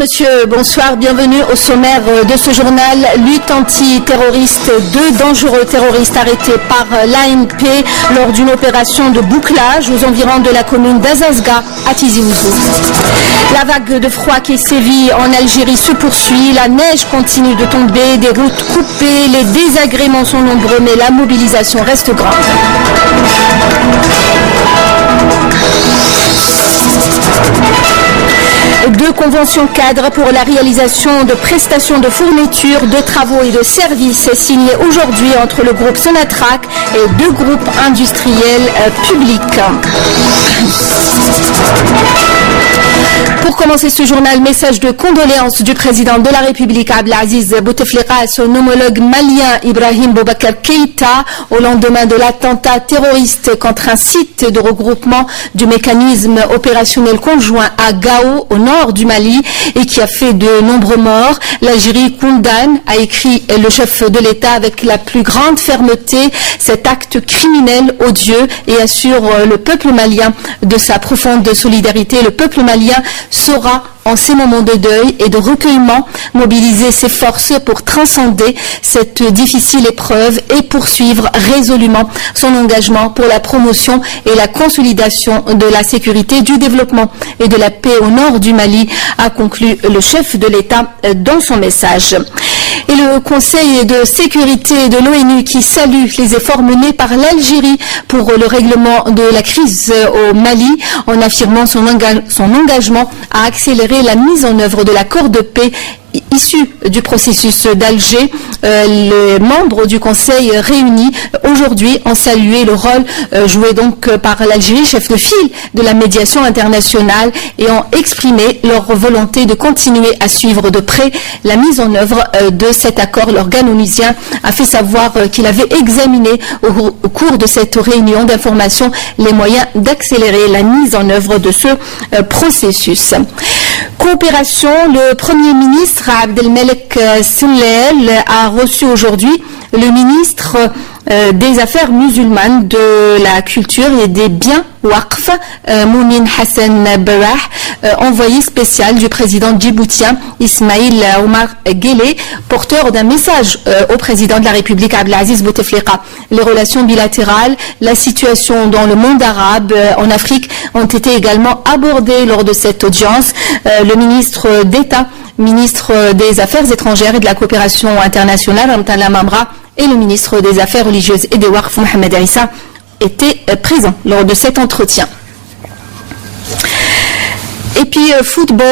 monsieur, bonsoir, bienvenue au sommaire de ce journal. Lutte antiterroriste, 2 dangereux terroristes arrêtés par l'ANP lors d'une opération de bouclage aux environs de la commune d'Azazga à Tizi Ouzou. La vague de froid qui sévit en Algérie se poursuit, la neige continue de tomber, des routes coupées, les désagréments sont nombreux mais la mobilisation reste grande. Deux conventions cadres pour la réalisation de prestations de fourniture, de travaux et de services signées aujourd'hui entre le groupe Sonatrach et 2 groupes industriels publics. Pour commencer ce journal, message de condoléances du président de la République Abdelaziz Bouteflika à son homologue malien Ibrahim Boubacar Keïta au lendemain de l'attentat terroriste contre un site de regroupement du mécanisme opérationnel conjoint à Gao au nord du Mali et qui a fait de nombreux morts. L'Algérie condamne, a écrit le chef de l'État avec la plus grande fermeté, cet acte criminel odieux et assure le peuple malien de sa profonde solidarité. Le peuple malien saura en ces moments de deuil et de recueillement mobiliser ses forces pour transcender cette difficile épreuve et poursuivre résolument son engagement pour la promotion et la consolidation de la sécurité, du développement et de la paix au nord du Mali, a conclu le chef de l'État dans son message. Et le Conseil de sécurité de l'ONU qui salue les efforts menés par l'Algérie pour le règlement de la crise au Mali en affirmant son engagement à accélérer la mise en œuvre de l'accord de paix issu du processus d'Alger. Les membres du Conseil réunis aujourd'hui ont salué le rôle joué donc par l'Algérie, chef de file de la médiation internationale, et ont exprimé leur volonté de continuer à suivre de près la mise en œuvre de cet accord. L'organe onusien a fait savoir qu'il avait examiné au cours de cette réunion d'information les moyens d'accélérer la mise en œuvre de ce processus. Coopération, le Premier ministre Abdelmalek Soulel a reçu aujourd'hui le ministre des Affaires musulmanes, de la culture et des biens Waqf, Moumin Hassan Barah, envoyé spécial du président djiboutien Ismaïl Omar Guelleh, porteur d'un message au président de la République Abdelaziz Bouteflika. Les relations bilatérales, la situation dans le monde arabe, en Afrique, ont été également abordées lors de cette audience. Le ministre d'État, ministre des Affaires étrangères et de la coopération internationale, Ramtala Mamra, et le ministre des Affaires religieuses et des Waqf, Mohamed Issa, étaient présents lors de cet entretien. Et puis football,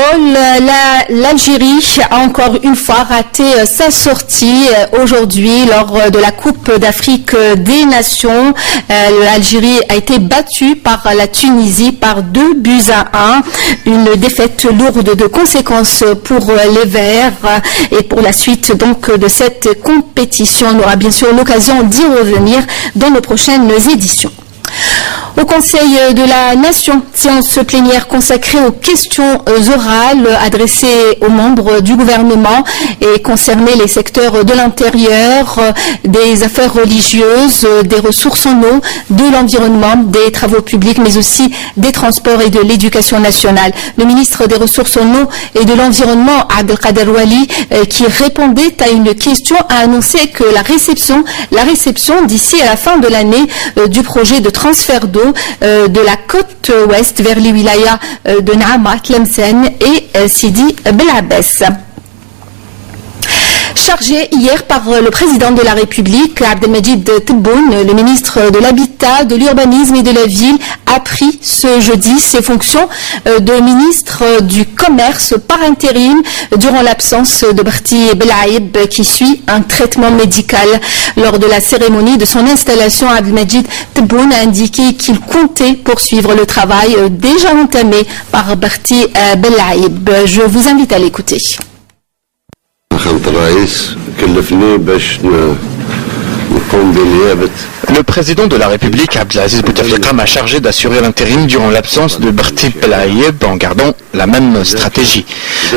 l'Algérie a encore une fois raté sa sortie aujourd'hui lors de la Coupe d'Afrique des Nations. L'Algérie a été battue par la Tunisie par 2-1. Une défaite lourde de conséquences pour les Verts et pour la suite donc de cette compétition. On aura bien sûr l'occasion d'y revenir dans nos prochaines éditions. Au Conseil de la Nation, séance plénière consacrée aux questions orales adressées aux membres du gouvernement et concernées les secteurs de l'intérieur, des affaires religieuses, des ressources en eau, de l'environnement, des travaux publics, mais aussi des transports et de l'éducation nationale. Le ministre des Ressources en eau et de l'environnement, Abdelkader Wali, qui répondait à une question, a annoncé que la réception d'ici à la fin de l'année du projet de transfert d'eau de la côte ouest vers les wilayas de Naama, Tlemcen et Sidi Belabès. Chargé hier par le président de la République, Abdelmajid Tebboune, le ministre de l'Habitat, de l'Urbanisme et de la Ville, a pris ce jeudi ses fonctions de ministre du Commerce par intérim durant l'absence de Barti Belaïb qui suit un traitement médical. Lors de la cérémonie de son installation, Abdelmajid Tebboune a indiqué qu'il comptait poursuivre le travail déjà entamé par Barti Belaïb. Je vous invite à l'écouter. خامة الرئيس كلفني باش Le président de la République, Abdelaziz Bouteflika, m'a chargé d'assurer l'intérim durant l'absence de Bertil Pelaïeb en gardant la même stratégie.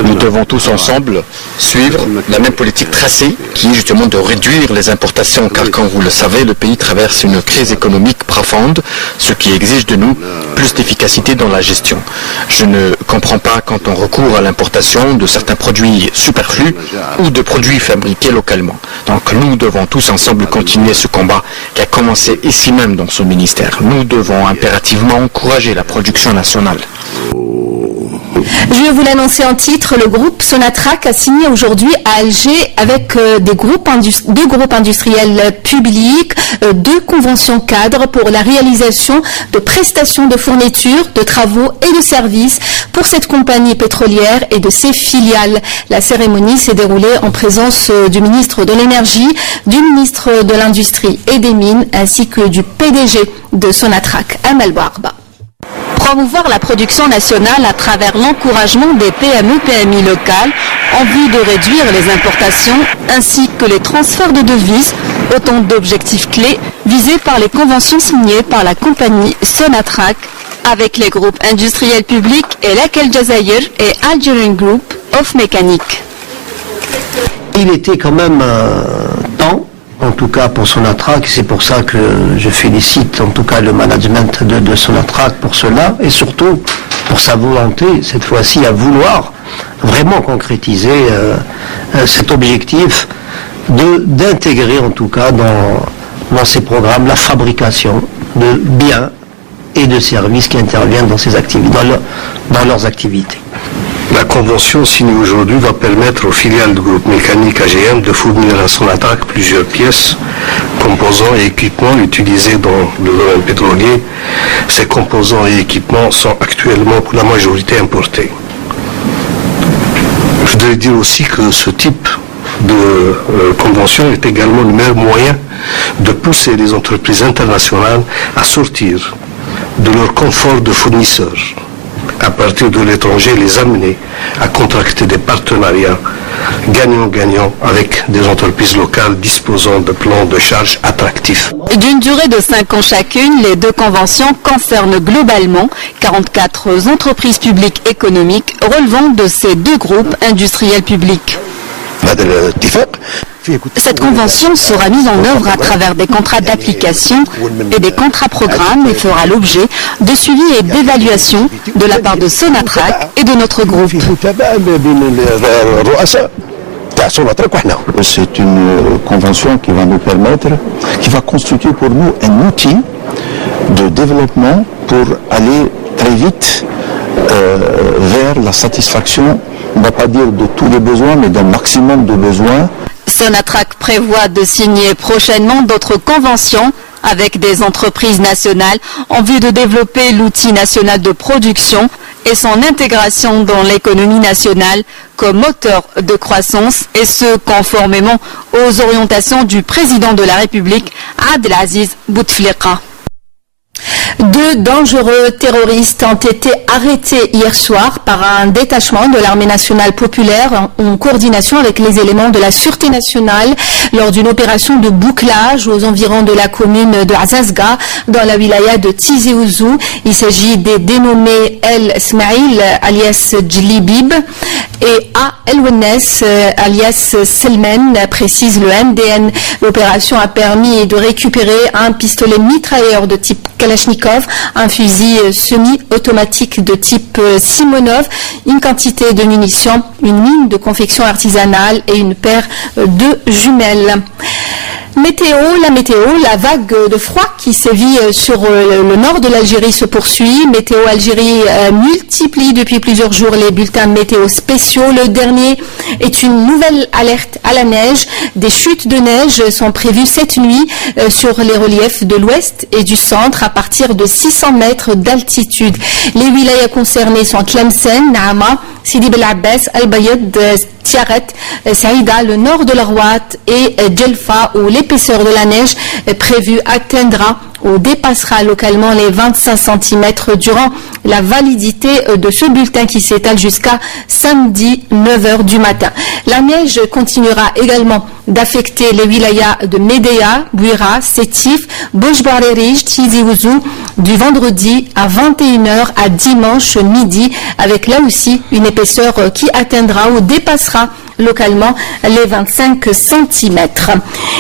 Nous devons tous ensemble suivre la même politique tracée qui est justement de réduire les importations car comme vous le savez, le pays traverse une crise économique profonde, ce qui exige de nous plus d'efficacité dans la gestion. Je ne comprends pas quand on recourt à l'importation de certains produits superflus ou de produits fabriqués localement. Donc nous devons tous ensemble continuer ce combat qui a commencé ici même dans ce ministère. Nous devons impérativement encourager la production nationale. Je vais vous l'annoncer en titre, le groupe Sonatrach a signé aujourd'hui à Alger avec deux groupes industriels publics, 2 conventions cadres pour la réalisation de prestations de fourniture, de travaux et de services pour cette compagnie pétrolière et de ses filiales. La cérémonie s'est déroulée en présence du ministre de l'Énergie, du ministre de l'Industrie et des Mines ainsi que du PDG de Sonatrach, Amal Bouarba. Promouvoir la production nationale à travers l'encouragement des PME-PMI locales en vue de réduire les importations ainsi que les transferts de devises, autant d'objectifs clés visés par les conventions signées par la compagnie Sonatrach avec les groupes industriels publics et Lakel Jazair et Algerian Group of Mécanique. Il était quand même temps, en tout cas pour Sonatrach, c'est pour ça que je félicite en tout cas le management de Sonatrach pour cela, et surtout pour sa volonté, cette fois-ci, à vouloir vraiment concrétiser cet objectif d'intégrer en tout cas dans ces programmes la fabrication de biens et de services qui interviennent dans ces activités, dans leurs activités. La convention signée aujourd'hui va permettre aux filiales du groupe mécanique AGM de fournir à Sonatrach plusieurs pièces, composants et équipements utilisés dans le domaine pétrolier. Ces composants et équipements sont actuellement pour la majorité importés. Je voudrais dire aussi que ce type de convention est également le meilleur moyen de pousser les entreprises internationales à sortir de leur confort de fournisseurs, à partir de l'étranger, les amener à contracter des partenariats gagnant-gagnant avec des entreprises locales disposant de plans de charge attractifs. D'une durée de 5 ans chacune, les 2 conventions concernent globalement 44 entreprises publiques économiques relevant de ces 2 groupes industriels publics. Cette convention sera mise en œuvre à travers des contrats d'application et des contrats programmes et fera l'objet de suivi et d'évaluation de la part de Sonatrach et de notre groupe. C'est une convention qui va nous permettre, qui va constituer pour nous un outil de développement pour aller très vite vers la satisfaction, on ne va pas dire de tous les besoins, mais d'un maximum de besoins. Sonatrach prévoit de signer prochainement d'autres conventions avec des entreprises nationales en vue de développer l'outil national de production et son intégration dans l'économie nationale comme moteur de croissance, et ce conformément aux orientations du président de la République, Abdelaziz Bouteflika. 2 dangereux terroristes ont été arrêtés hier soir par un détachement de l'armée nationale populaire en coordination avec les éléments de la sûreté nationale lors d'une opération de bouclage aux environs de la commune de Azazga dans la wilaya de Tizi Ouzou. Il s'agit des dénommés El Smaïl alias Djlibib et A El Wennes alias Selmen, précise le MDN. L'opération a permis de récupérer un pistolet mitrailleur de type Kalachnikov, un fusil semi-automatique de type Simonov, une quantité de munitions, une mine de confection artisanale et une paire de jumelles. La vague de froid qui sévit sur le nord de l'Algérie se poursuit. Météo Algérie multiplie depuis plusieurs jours les bulletins météo spéciaux. Le dernier est une nouvelle alerte à la neige. Des chutes de neige sont prévues cette nuit sur les reliefs de l'ouest et du centre à partir de 600 mètres d'altitude. Les wilayas concernées sont Tlemcen, Naama, Sidi Bel Abbas, Al-Bayed, Tiaret, Saïda, le nord de la Rouat et Djelfa, où l'épaisseur de la neige prévue atteindra ou dépassera localement les 25 cm durant la validité de ce bulletin qui s'étale jusqu'à samedi 9h du matin. La neige continuera également d'affecter les wilayas de Médéa, Bouira, Sétif, Bouche-Barérige, Tizi Ouzou du vendredi à 21h à dimanche midi, avec là aussi une épaisseur qui atteindra ou dépassera localement les 25 cm.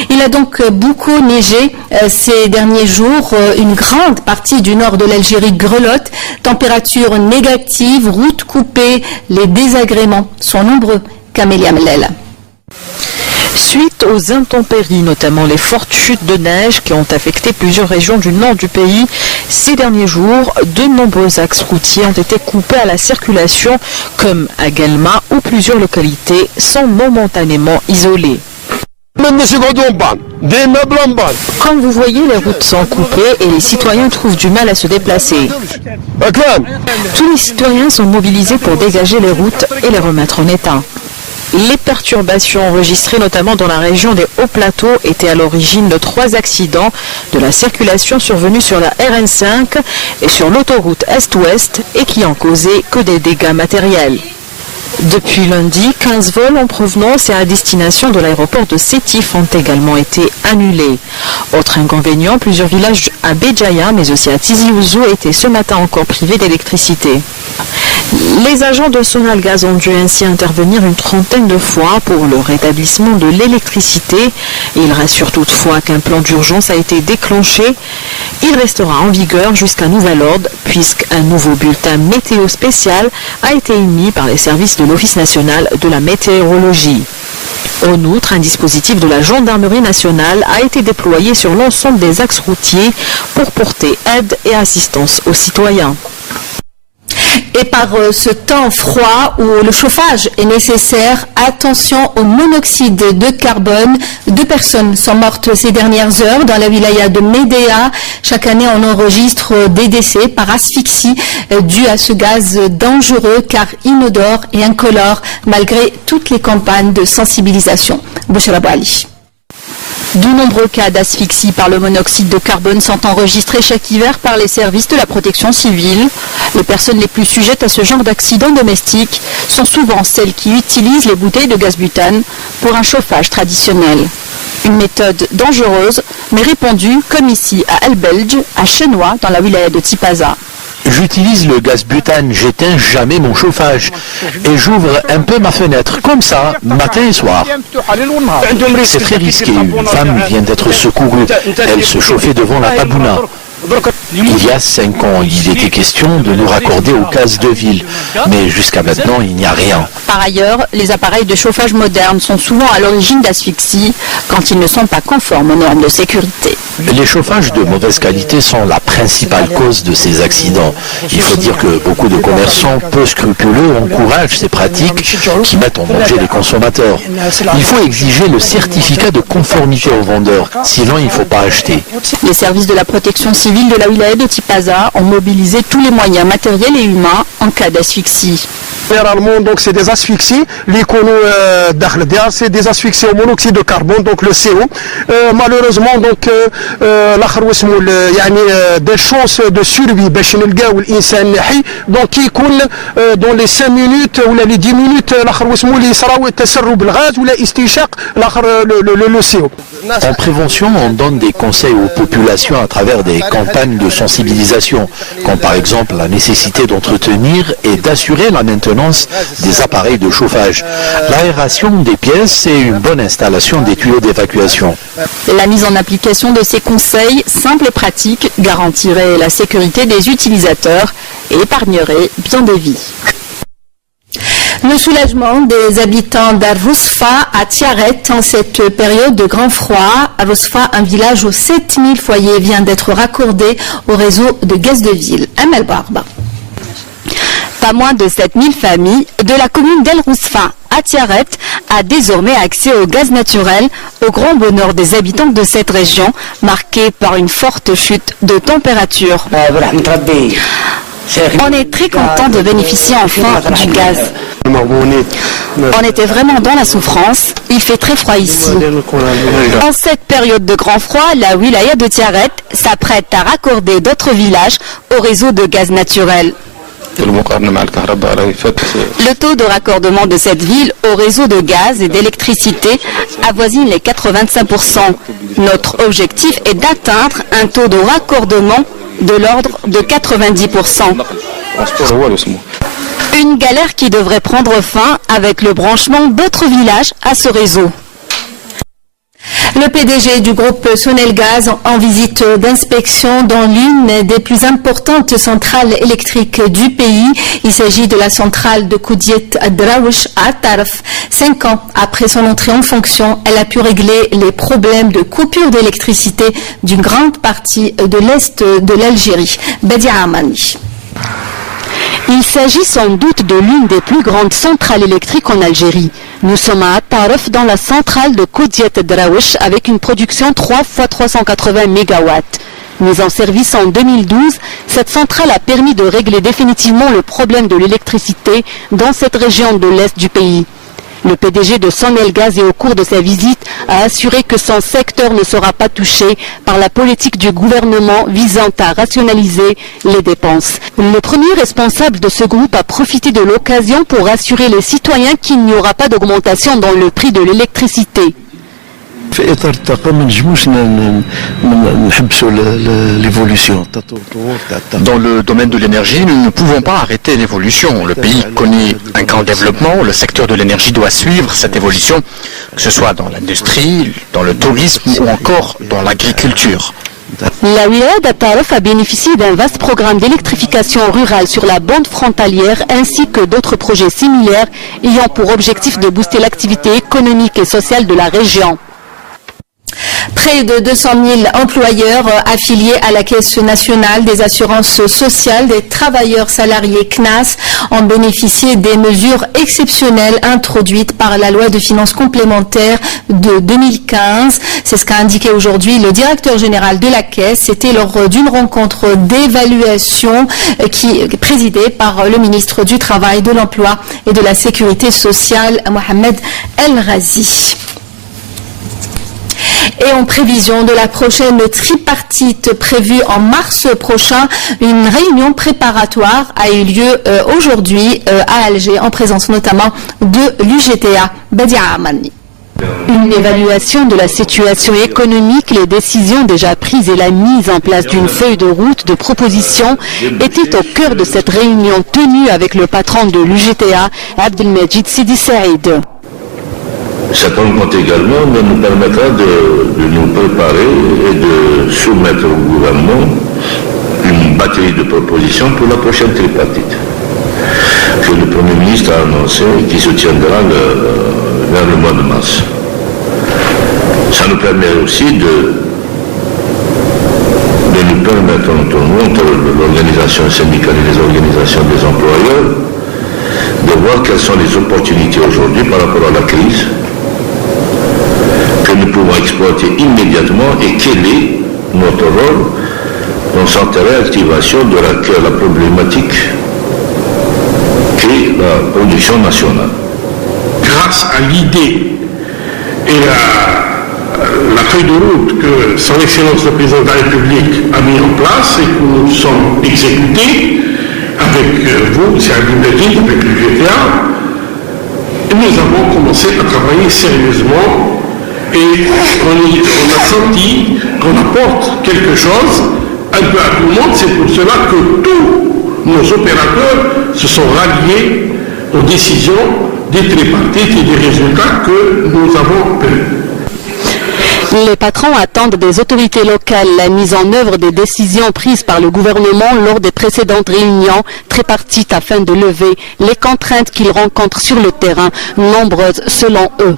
Il a donc beaucoup neigé ces derniers jours. Une grande partie du nord de l'Algérie grelotte. Température négative, routes coupées, les désagréments sont nombreux. Camélia Mellel. Suite aux intempéries, notamment les fortes chutes de neige qui ont affecté plusieurs régions du nord du pays, ces derniers jours, de nombreux axes routiers ont été coupés à la circulation, comme à Guelma, où plusieurs localités sont momentanément isolées. Comme vous voyez, les routes sont coupées et les citoyens trouvent du mal à se déplacer. Tous les citoyens sont mobilisés pour dégager les routes et les remettre en état. Les perturbations enregistrées notamment dans la région des Hauts Plateaux étaient à l'origine de 3 accidents de la circulation survenus sur la RN5 et sur l'autoroute Est-Ouest et qui n'ont causé que des dégâts matériels. Depuis lundi, 15 vols en provenance et à destination de l'aéroport de Sétif ont également été annulés. Autre inconvénient, plusieurs villages à Béjaïa, mais aussi à Tizi Ouzou, étaient ce matin encore privés d'électricité. Les agents de Sonalgaz ont dû ainsi intervenir une trentaine de fois pour le rétablissement de l'électricité. Ils rassurent toutefois qu'un plan d'urgence a été déclenché. Il restera en vigueur jusqu'à nouvel ordre puisqu'un nouveau bulletin météo spécial a été émis par les services de l'Office national de la météorologie. En outre, un dispositif de la gendarmerie nationale a été déployé sur l'ensemble des axes routiers pour porter aide et assistance aux citoyens. Et par ce temps froid où le chauffage est nécessaire, attention au monoxyde de carbone. 2 personnes sont mortes ces dernières heures dans la wilaya de Médéa. Chaque année, on enregistre des décès par asphyxie dus à ce gaz dangereux car inodore et incolore malgré toutes les campagnes de sensibilisation. Bouchra Ali. De nombreux cas d'asphyxie par le monoxyde de carbone sont enregistrés chaque hiver par les services de la protection civile. Les personnes les plus sujettes à ce genre d'accident domestique sont souvent celles qui utilisent les bouteilles de gaz butane pour un chauffage traditionnel. Une méthode dangereuse, mais répandue, comme ici à El Belge, à Chenois, dans la wilaya de Tipaza. J'utilise le gaz butane, j'éteins jamais mon chauffage et j'ouvre un peu ma fenêtre, comme ça, matin et soir. C'est très risqué, une femme vient d'être secourue, elle se chauffait devant la tabouna. Il y a 5 ans, il était question de nous raccorder au gaz de ville, mais jusqu'à maintenant, il n'y a rien. Par ailleurs, les appareils de chauffage modernes sont souvent à l'origine d'asphyxie quand ils ne sont pas conformes aux normes de sécurité. Les chauffages de mauvaise qualité sont la principale cause de ces accidents. Il faut dire que beaucoup de commerçants peu scrupuleux encouragent ces pratiques qui mettent en danger les consommateurs. Il faut exiger le certificat de conformité aux vendeurs, sinon il ne faut pas acheter. Les services de la protection civile de la wilaya de Tipaza ont mobilisé tous les moyens matériels et humains en cas d'asphyxie. Généralement, donc c'est des asphyxies, c'est des asphyxies au monoxyde de carbone, donc le CO. Malheureusement, donc des chances de survie, donc qui coule dans les 5 minutes ou les 10 minutes, le CO. En prévention, on donne des conseils aux populations à travers des campagnes de sensibilisation, comme par exemple la nécessité d'entretenir et d'assurer la maintenance des appareils de chauffage. L'aération des pièces et une bonne installation des tuyaux d'évacuation. La mise en application de ces conseils simples et pratiques garantirait la sécurité des utilisateurs et épargnerait bien des vies. Le soulagement des habitants d'Arrousfa à Tiaret en cette période de grand froid. Arrousfa, un village aux 7000 foyers, vient d'être raccordé au réseau de gaz de ville. Amel Barba. Pas moins de 7000 familles de la commune d'El Rousfa à Tiaret a désormais accès au gaz naturel, au grand bonheur des habitants de cette région, marquée par une forte chute de température. On est très content de bénéficier enfin du gaz. On était vraiment dans la souffrance. Il fait très froid ici. En cette période de grand froid, la wilaya de Tiaret s'apprête à raccorder d'autres villages au réseau de gaz naturel. Le taux de raccordement de cette ville au réseau de gaz et d'électricité avoisine les 85%. Notre objectif est d'atteindre un taux de raccordement de l'ordre de 90%. Une galère qui devrait prendre fin avec le branchement d'autres villages à ce réseau. Le PDG du groupe Sonelgaz en visite d'inspection dans l'une des plus importantes centrales électriques du pays. Il s'agit de la centrale de Koudiet Drawush à Tarf. 5 ans après son entrée en fonction, elle a pu régler les problèmes de coupure d'électricité d'une grande partie de l'Est de l'Algérie. Badia Amani. Il s'agit sans doute de l'une des plus grandes centrales électriques en Algérie. Nous sommes à Tarf dans la centrale de Koudiet Drawush avec une production 3 x 380 MW. Mise en service en 2012, cette centrale a permis de régler définitivement le problème de l'électricité dans cette région de l'Est du pays. Le PDG de Sonelgaz et au cours de sa visite a assuré que son secteur ne sera pas touché par la politique du gouvernement visant à rationaliser les dépenses. Le premier responsable de ce groupe a profité de l'occasion pour assurer les citoyens qu'il n'y aura pas d'augmentation dans le prix de l'électricité. Dans le domaine de l'énergie, nous ne pouvons pas arrêter l'évolution. Le pays connaît un grand développement. Le secteur de l'énergie doit suivre cette évolution, que ce soit dans l'industrie, dans le tourisme ou encore dans l'agriculture. La wilaya d'Atarf a bénéficié d'un vaste programme d'électrification rurale sur la bande frontalière ainsi que d'autres projets similaires ayant pour objectif de booster l'activité économique et sociale de la région. Près de 200 000 employeurs affiliés à la Caisse nationale des assurances sociales des travailleurs salariés CNAS ont bénéficié des mesures exceptionnelles introduites par la loi de finances complémentaires de 2015. C'est ce qu'a indiqué aujourd'hui le directeur général de la Caisse. C'était lors d'une rencontre d'évaluation présidée par le ministre du Travail, de l'Emploi et de la Sécurité sociale, Mohamed El Razi. Et en prévision de la prochaine tripartite prévue en mars prochain, une réunion préparatoire a eu lieu aujourd'hui à Alger, en présence notamment de l'UGTA. Badia Amani. Une évaluation de la situation économique, les décisions déjà prises et la mise en place d'une feuille de route de propositions étaient au cœur de cette réunion tenue avec le patron de l'UGTA, Abdelmajid Sidi Saïd. Cette rencontre également nous permettra de nous préparer et de soumettre au gouvernement une batterie de propositions pour la prochaine tripartite que le Premier ministre a annoncé et qui se tiendra vers le mois de mars. Ça nous permet aussi de nous permettre entre l'organisation syndicale et les organisations des employeurs de voir quelles sont les opportunités aujourd'hui par rapport à la crise que nous pouvons exploiter immédiatement et quel est notre rôle dans cette réactivation de la problématique qu'est la production nationale. Grâce à l'idée et la feuille de route que son Excellence le Président de la République a mis en place et que nous sommes exécutés avec vous, c'est Abdelmajid, avec l'UGTA, nous avons commencé à travailler sérieusement. Et on a senti qu'on apporte quelque chose un peu à tout le monde. C'est pour cela que tous nos opérateurs se sont ralliés aux décisions des tripartites et des résultats que nous avons pris. Les patrons attendent des autorités locales la mise en œuvre des décisions prises par le gouvernement lors des précédentes réunions tripartites afin de lever les contraintes qu'ils rencontrent sur le terrain, nombreuses selon eux.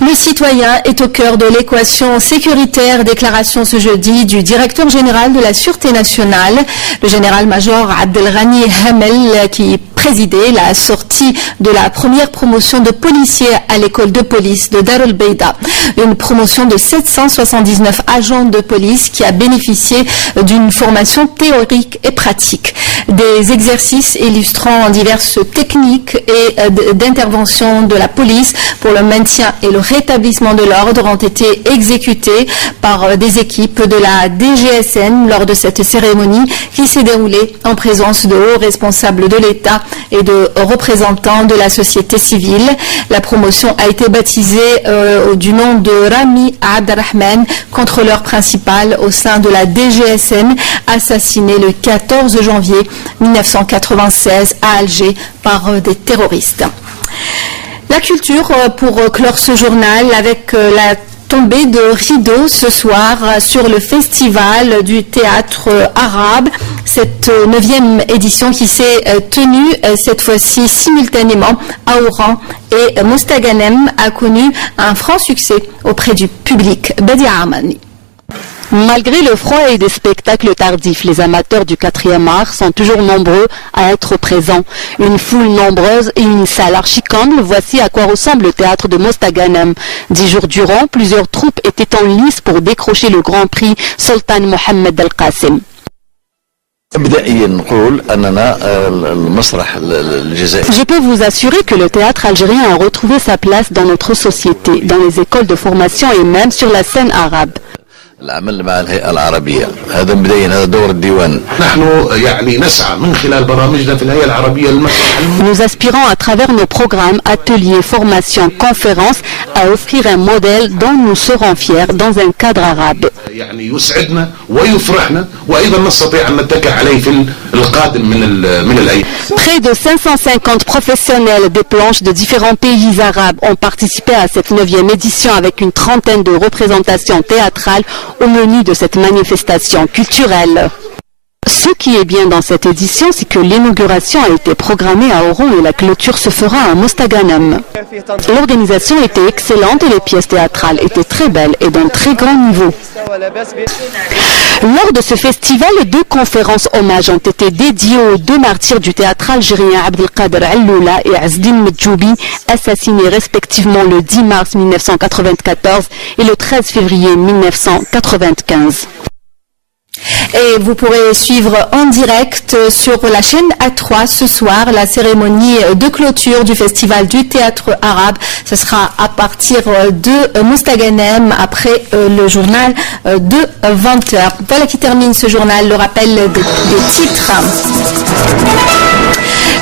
Le citoyen est au cœur de l'équation sécuritaire, déclaration ce jeudi du directeur général de la Sûreté nationale, le général-major Abdelghani Hamel, qui présidé la sortie de la première promotion de policiers à l'école de police de Dar el-Beida. Une promotion de 779 agents de police qui a bénéficié d'une formation théorique et pratique. Des exercices illustrant diverses techniques et d'intervention de la police pour le maintien et le rétablissement de l'ordre ont été exécutés par des équipes de la DGSN lors de cette cérémonie qui s'est déroulée en présence de hauts responsables de l'État et de représentants de la société civile. La promotion a été baptisée du nom de Rami Abderrahman, contrôleur principal au sein de la DGSN, assassiné le 14 janvier 1996 à Alger par des terroristes. La culture pour clore ce journal avec la tombée de rideau ce soir sur le festival du théâtre arabe. Cette 9e édition qui s'est tenue cette fois-ci simultanément à Oran et Mostaganem a connu un franc succès auprès du public. Badia Armani. Malgré le froid et des spectacles tardifs, les amateurs du 4e art sont toujours nombreux à être présents. Une foule nombreuse et une salle archi-comble, voici à quoi ressemble le théâtre de Mostaganem. 10 jours durant, plusieurs troupes étaient en lice pour décrocher le grand prix Sultan Mohammed Al-Qasim. Je peux vous assurer que le théâtre algérien a retrouvé sa place dans notre société, dans les écoles de formation et même sur la scène arabe. العمل مع الهيئة العربية هذا مبدئيا هذا دور الديوان نحن يعني نسعى من خلال برامجنا في الهيئة العربية Nous aspirons à travers nos programmes, ateliers, formations, conférences à offrir un modèle dont nous serons fiers dans un cadre arabe. يعني يسعدنا ويفرحنا وأيضا نستطيع أن نتكئ عليه في القادم من الأيام. Près de 550 professionnels des planches de différents pays arabes ont participé à cette 9e édition avec une trentaine de représentations théâtrales au menu de cette manifestation culturelle. Ce qui est bien dans cette édition, c'est que l'inauguration a été programmée à Oran et la clôture se fera à Mostaganem. L'organisation était excellente et les pièces théâtrales étaient très belles et d'un très grand niveau. Lors de ce festival, 2 conférences hommages ont été dédiées aux 2 martyrs du théâtre algérien Abdelkader Alloula et Azdine Medjoubi, assassinés respectivement le 10 mars 1994 et le 13 février 1995. Et vous pourrez suivre en direct sur la chaîne A3 ce soir la cérémonie de clôture du festival du théâtre arabe. Ce sera à partir de Mostaganem après le journal de 20h. Voilà qui termine ce journal, le rappel des titres.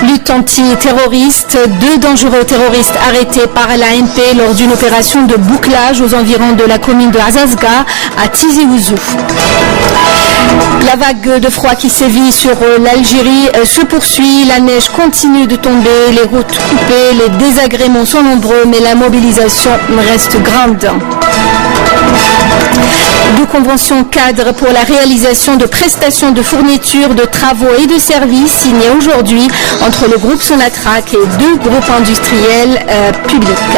Lutte antiterroriste, 2 dangereux terroristes arrêtés par l'ANP lors d'une opération de bouclage aux environs de la commune de Azazga à Tizi Ouzou. La vague de froid qui sévit sur l'Algérie se poursuit, la neige continue de tomber, les routes coupées, les désagréments sont nombreux, mais la mobilisation reste grande. 2 conventions cadres pour la réalisation de prestations de fourniture, de travaux et de services signées aujourd'hui entre le groupe Sonatrach et 2 groupes industriels publics.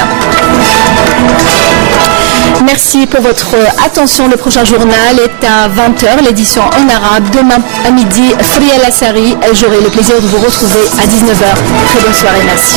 Merci pour votre attention. Le prochain journal est à 20h, l'édition en arabe. Demain à midi, Fria Lassari. J'aurai le plaisir de vous retrouver à 19h. Très bonne soirée, merci.